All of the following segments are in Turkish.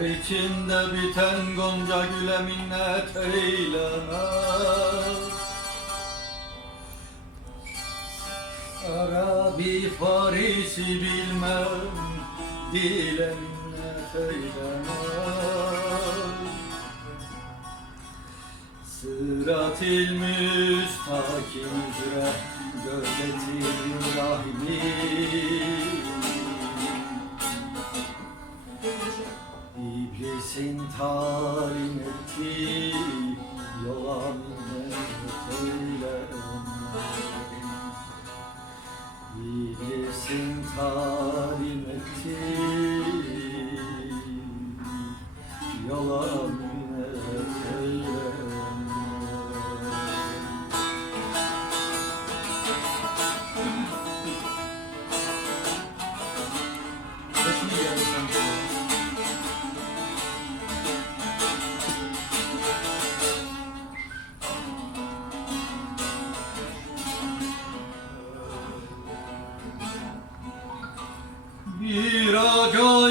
içinde biten gonca güle minnet eyleme Arabi Farisi bilmem dile minnet eyleme Sırat- il müstakim gözetir rahimi yola minnet eyleme İblisin talim etti yola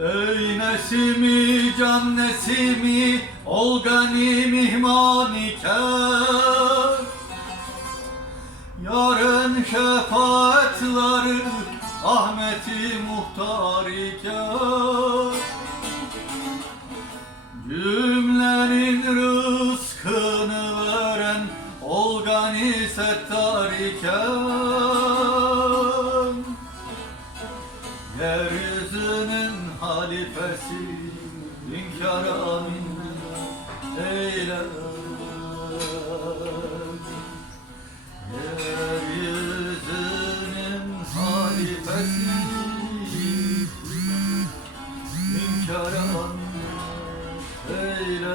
Ey nesimi can nesimi Olgani mihman iken Yarın şefaatları Ahmeti muhtar Cümlenin rızkını veren Olgani settar halifesi inkara minnet eyle Yeryüzünün halifesi. İnkara minnet eyle